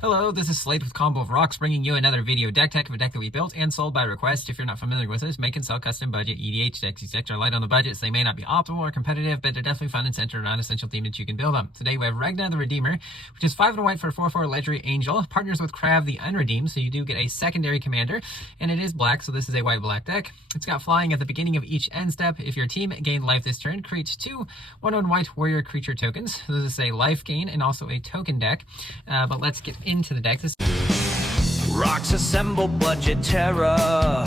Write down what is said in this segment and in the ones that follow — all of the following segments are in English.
Hello, this is Slade with Combo of Rocks, bringing you another video deck tech of a deck that we built and sold by request. If you're not familiar with us, make and sell custom budget EDH decks. These decks are light on the budget, so they may not be optimal or competitive, but they're definitely fun and centered around essential theme that you can build on. Today we have Regna the Redeemer, which is 5 and a white for a 4/4 legendary angel, partners with Krav the Unredeemed, so you do get a secondary commander, and it is black, so this is a white-black deck. It's got flying at the beginning of each end step. If your team gained life this turn, create 2 1/1 white warrior creature tokens. So this is a life gain and also a token deck, but let's get into the deck. Rocks assemble budget terror.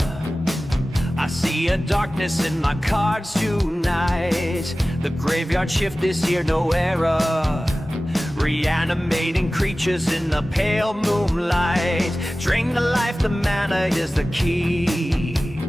I see a darkness in my cards tonight. The graveyard shift this year, no error. Reanimating creatures in the pale moonlight. Drain the life, the mana is the key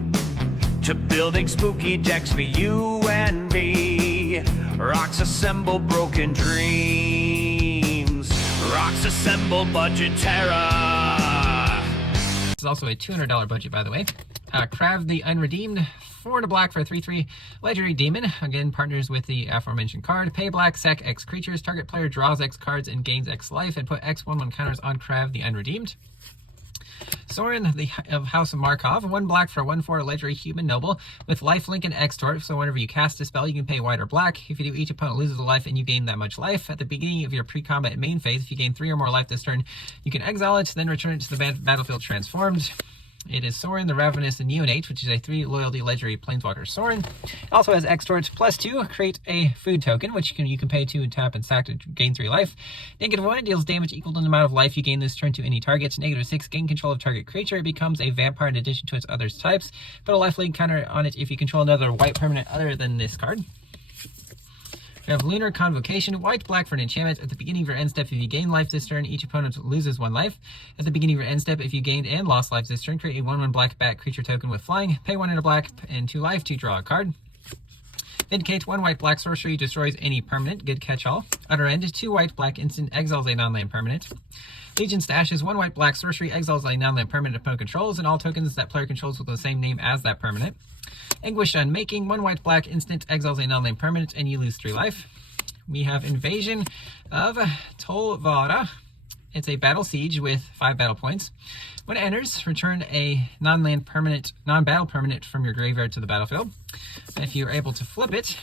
to building spooky decks for you and me. Rocks assemble broken dreams. Rocks assemble budget terror. This is also a $200 budget, by the way. Krav the Unredeemed, 4 and a black for a 3/3 legendary demon. Again, partners with the aforementioned card. Pay black, sack X creatures. Target player draws X cards and gains X life, and put X 1/1 counters on Krav the Unredeemed. Sorin of House of Markov, 1 black for a 1/4 legendary human noble with lifelink and extort. So whenever you cast a spell, you can pay white or black. If you do, each opponent loses a life and you gain that much life. At the beginning of your pre-combat main phase, if you gain 3 or more life this turn, you can exile it, then return it to the battlefield transformed. It is Sorin the Ravenous and Neonate, which is a 3 loyalty legendary planeswalker Sorin. It also has extort +2, create a food token, which you can pay 2 and tap and sack to gain 3 life. -1, it deals damage equal to the amount of life you gain this turn to any target. -6, gain control of target creature. It becomes a vampire in addition to its other types. Put a lifelink counter on it if you control another white permanent other than this card. We have Lunar Convocation, white-black for an enchantment. At the beginning of your end step, if you gain life this turn, each opponent loses 1 life. At the beginning of your end step, if you gained and lost life this turn, create a 1/1 black bat creature token with flying. Pay 1 and a black and 2 life to draw a card. Vindicate, 1 white-black sorcery, destroys any permanent. Good catch-all. Utter End, 2 white-black instant, exiles a non-land permanent. Legion Stash is 1 white-black sorcery, exiles a non-land permanent opponent controls, and all tokens that player controls with the same name as that permanent. Anguish Unmaking, 1 white-black instant, exiles a non-land permanent, and you lose 3 life. We have Invasion of Tolvara. It's a battle siege with 5 battle points. When it enters, return a non-battle permanent from your graveyard to the battlefield. If you're able to flip it,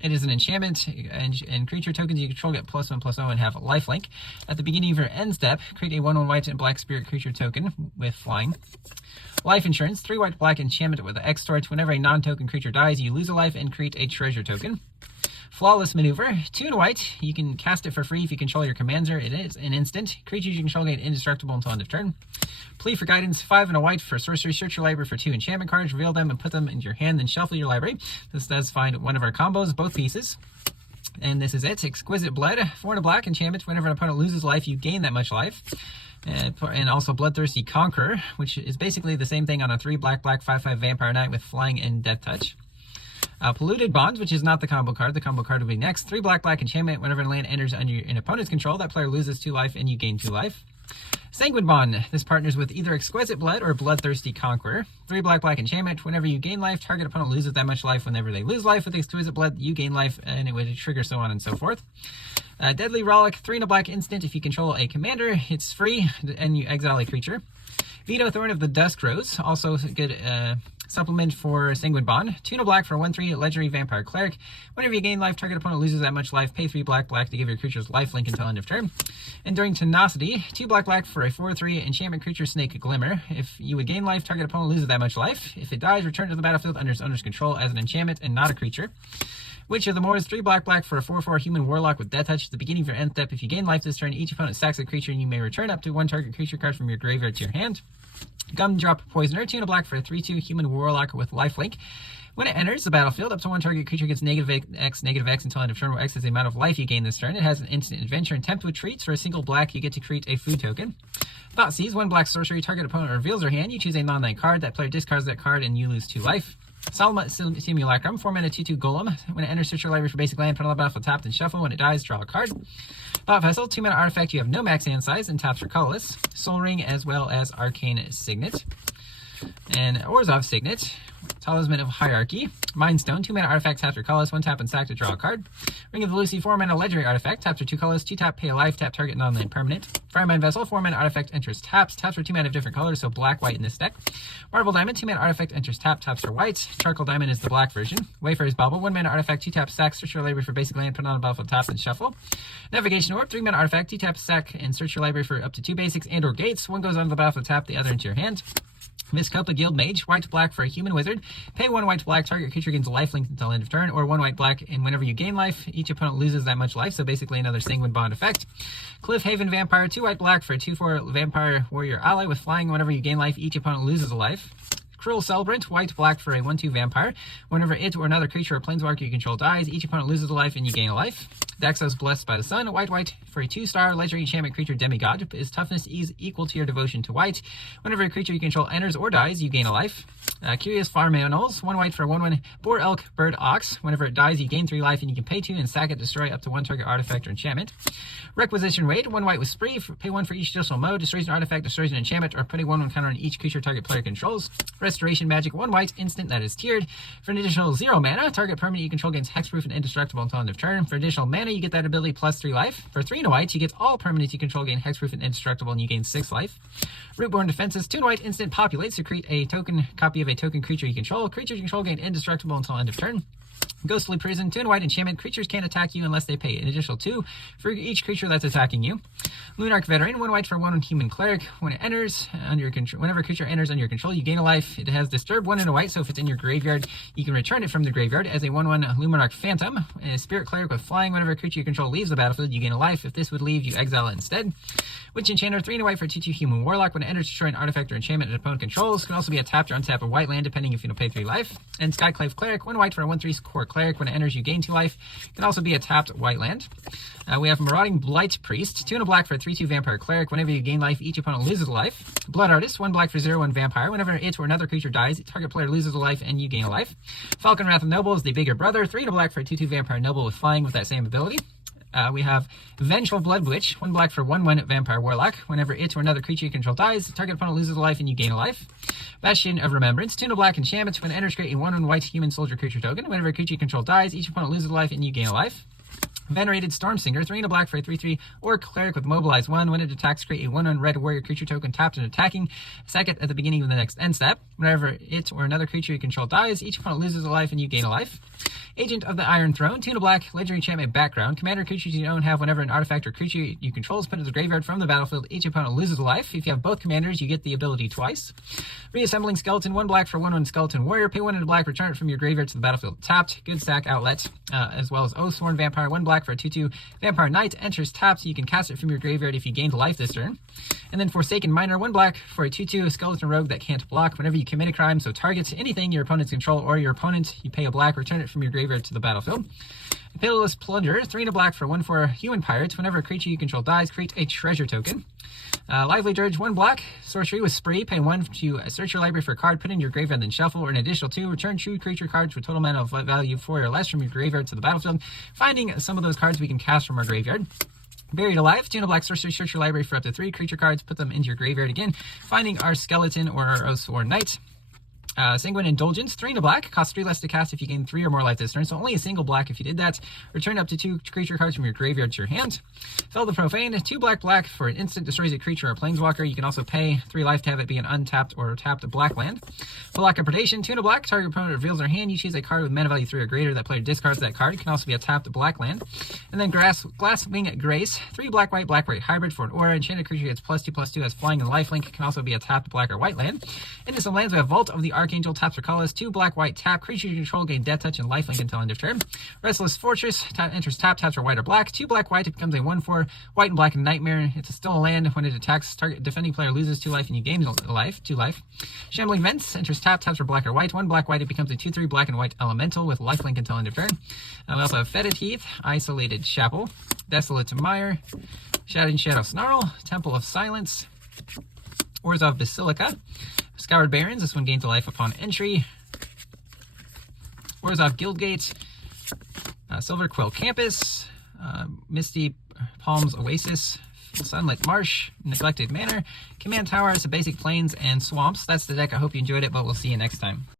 it is an enchantment, and creature tokens you control get +1/+0 and have lifelink. At the beginning of your end step, create a 1/1 white and black spirit creature token with flying. Life Insurance, 3 white-black enchantment with extort. Whenever a non-token creature dies, you lose a life and create a treasure token. Flawless Maneuver, 2 and white. You can cast it for free if you control your commander. It is an instant. Creatures you control gain indestructible until end of turn. Plea for Guidance, 5 and a white for sorcery. Search your library for 2 enchantment cards, reveal them and put them into your hand, then shuffle your library. This does find one of our combos, both pieces. And this is it. Exquisite Blood, 4 and a black enchantment. Whenever an opponent loses life, you gain that much life. And also Bloodthirsty Conqueror, which is basically the same thing on a 3 black 5/5 Vampire Knight with flying and death touch. Polluted Bonds, which is not the combo card. The combo card will be next. 3 black enchantment. Whenever a land enters under an opponent's control, that player loses 2 life and you gain 2 life. Sanguine Bond. This partners with either Exquisite Blood or Bloodthirsty Conqueror. 3 black enchantment. Whenever you gain life, target opponent loses that much life. Whenever they lose life with Exquisite Blood, you gain life, and it would trigger so on and so forth. Deadly Rollick, 3 and a black instant. If you control a commander, it's free, and you exile a creature. Veto Thorn of the Dusk Rose, also a good supplement for Sanguine Bond. 2 and a black for 1/3 legendary vampire cleric. Whenever you gain life, target opponent loses that much life. Pay 3 black to give your creatures lifelink until end of turn. Enduring Tenacity, 2 black for a 4/3 enchantment creature Snake Glimmer. If you would gain life, target opponent loses that much life. If it dies, return to the battlefield under its owner's control as an enchantment and not a creature. Witch of the Moors, 3 black for a 4/4 human warlock with death touch. At the beginning of your end step, if you gain life this turn, each opponent sacks a creature and you may return up to 1 target creature card from your graveyard to your hand. Gumdrop Poisoner, 2 and a black for a 3/2 human warlock with lifelink. When it enters the battlefield, up to 1 target creature gets -X until end of turn, where X is the amount of life you gain this turn. It has an instant adventure and tempt with treats. For a single black, you get to create a food token. Thoughtseize, 1 black sorcery. Target opponent reveals their hand. You choose a non-land card. That player discards that card and you lose 2 life. Solemn Simulacrum, 4 mana 2/2 Golem. When it enters, search your library for basic land, put on the battlefield tapped and shuffle. When it dies, draw a card. Thought Vessel, 2 mana artifact. You have no max hand size and taps are colorless. Soul Ring as well as Arcane Signet. And Orzhov Signet, Talisman of Hierarchy, Mind Stone, 2-mana artifact, taps your colors, 1 tap and sack to draw a card. Ring of the Lucy, 4-mana legendary artifact, taps for 2 colors, 2 tap, pay a life, tap target non-land permanent. Firemind Vessel, 4-mana artifact, enters taps for 2 mana of different colors, so black, white in this deck. Marble Diamond, 2-mana artifact, enters taps for white. Charcoal Diamond is the black version. Wayfarer's Bauble, 1-mana artifact, 2 tap, sack, search your library for basic land, put on a battlefield, tap, and shuffle. Navigation Orb, 3-mana artifact, 2 tap, sack, and search your library for up to 2 basics and or gates. One goes onto the battlefield, tap, the other into your hand. Vizkopa Guild Mage, white-black for a human wizard. Pay 1 white-black, target creature gains lifelink until end of turn, or 1 white-black, and whenever you gain life, each opponent loses that much life, so basically another Sanguine Bond effect. Cliff Haven Vampire, 2 white-black for a 2/4 vampire warrior ally with flying. Whenever you gain life, each opponent loses a life. Cruel Celebrant, white-black for a 1/2 vampire. Whenever it or another creature or planeswalker you control dies, each opponent loses a life and you gain a life. Daxos Blessed by the Sun, white-white for a 2-star legendary enchantment creature demigod. Its toughness is equal to your devotion to white. Whenever a creature you control enters or dies, you gain a life. Curious Farm Animals, 1 white for a 1/1 boar, elk, bird, ox. Whenever it dies, you gain 3 life and you can pay 2 and sack it, destroy up to 1 target artifact or enchantment. Requisition Raid, 1 white with Spree, pay 1 for each additional mode, destroys an artifact, destroys an enchantment, or putting 1/1 counter on each creature target player controls. Restoration Magic, 1 white instant that is tiered. For an additional 0 mana, target permanent you control gains hexproof and indestructible until end of turn. For additional mana, you get that ability plus 3 life. For 3 and a white, you get all permanents you control gain hexproof and indestructible, and you gain 6 life. Rootborn Defenses, 2 and white instant populates to create a token copy of a token creature you control. Creatures you control gain indestructible until end of turn. Ghostly Prison, 2 and white enchantment. Creatures can't attack you unless they pay an additional 2 for each creature that's attacking you. Moonarch Veteran, 1 white for 1 human cleric. When it enters under your control, whenever a creature enters under your control, you gain a life. It has Disturb, 1 and a white, so if it's in your graveyard, you can return it from the graveyard as a 1/1 Luminarch Phantom. A Spirit Cleric with flying. Whenever a creature you control leaves the battlefield, you gain a life. If this would leave, you exile it instead. Witch Enchanter, 3 and a white for 2/2 human warlock. When it enters, destroy an artifact or enchantment an opponent controls. Can also be a tapped or untapped white land, depending if you don't pay 3 life. And Skyclave Cleric, 1 white for a 1/3 core cleric. When it enters, you gain 2 life. Can also be a tapped white land. We have Marauding Blight Priest, 2 and a black for a 3/2 vampire cleric. Whenever you gain life, each opponent loses a life. Blood Artist, 1 black for 0/1 vampire. Whenever it or another creature dies, target player loses a life and you gain a life. Falcon Wrath Noble is the bigger brother, 3 and a black for a 2/2 vampire noble with flying with that same ability. We have Vengeful Blood Witch, 1 black for 1/1 vampire warlock. Whenever it or another creature you control dies, the target opponent loses a life and you gain a life. Bastion of Remembrance, 2 and a black enchantment. When it enters, create a 1/1 white human soldier creature token. Whenever a creature you control dies, each opponent loses a life and you gain a life. Venerated Stormsinger, 3 and a black for a 3/3 orc cleric with mobilize 1. When it attacks, create a 1/1 red warrior creature token tapped and attacking. Sack it at the beginning of the next end step. Whenever it or another creature you control dies, each opponent loses a life and you gain a life. Agent of the Iron Throne, 2 and a black, legendary enchantment background. Commander creatures you don't have whenever an artifact or creature you control is put into the graveyard from the battlefield, each opponent loses a life. If you have both commanders, you get the ability twice. Reassembling Skeleton, 1 black for 1/1 skeleton warrior. Pay 1 and a black, return it from your graveyard to the battlefield tapped. Good sack outlet. As well as Oathsworn Vampire, 1 black for a 2/2 Vampire Knight. Enters tapped, so you can cast it from your graveyard if you gained life this turn. And then Forsaken Miner, 1 black for a 2/2 skeleton rogue that can't block. Whenever you commit a crime, so targets anything your opponents control or your opponent, you pay a black, return it from your graveyard to the battlefield. Pitiless Plunder, 3 and a black for 1/4 human pirates. Whenever a creature you control dies, create a treasure token. Lively Dirge, 1 black, sorcery with Spree. Pay 1 to search your library for a card, put in your graveyard, then shuffle, or an additional 2. Return 2 creature cards with total mana of value 4 or less from your graveyard to the battlefield. Finding some of those cards we can cast from our graveyard. Buried Alive, 2 and a black sorcery, search your library for up to 3 creature cards, put them into your graveyard again. Finding our skeleton or our Oathsworn Knight. Sanguine Indulgence, 3 and a black, costs 3 less to cast if you gain 3 or more life this turn, so only a single black if you did that. Return up to 2 creature cards from your graveyard to your hand. Fell the Profane, 2 black for an instant, destroys a creature or planeswalker. You can also pay 3 life to have it be an untapped or tapped black land. Velaka Predation, 2 and a black, target opponent reveals their hand. You choose a card with mana value 3 or greater. That player discards that card. It can also be a tapped black land. And then Glasswing Grace, 3 black white hybrid for an aura. Enchanted creature gets +2/+2, has flying and lifelink. It can also be a tapped black or white land. Into some lands we have Vault of the Archangel, taps or colors, 2 black white tap. Creature you control gain death touch and lifelink until end of turn. Restless Fortress, enters taps or white or black. 2 black white, it becomes a 1/4 white and black nightmare. It's still a land. When it attacks, target defending player loses 2 life and you gain a life, 2 life. Shambling Vents, enters taps or black or white. 1 black white, it becomes a 2/3 black and white elemental with lifelink until end of turn. We also have Fetid Heath, Isolated Chapel, Desolate Mire, Shadow Snarl, Temple of Silence, Orzhov Basilica, Scoured Barrens, this one gains a life upon entry. Orzhov Guildgate, Silver Quill Campus, Misty Palms Oasis, Sunlit Marsh, Neglected Manor, Command Tower, some basic plains and swamps. That's the deck. I hope you enjoyed it, but we'll see you next time.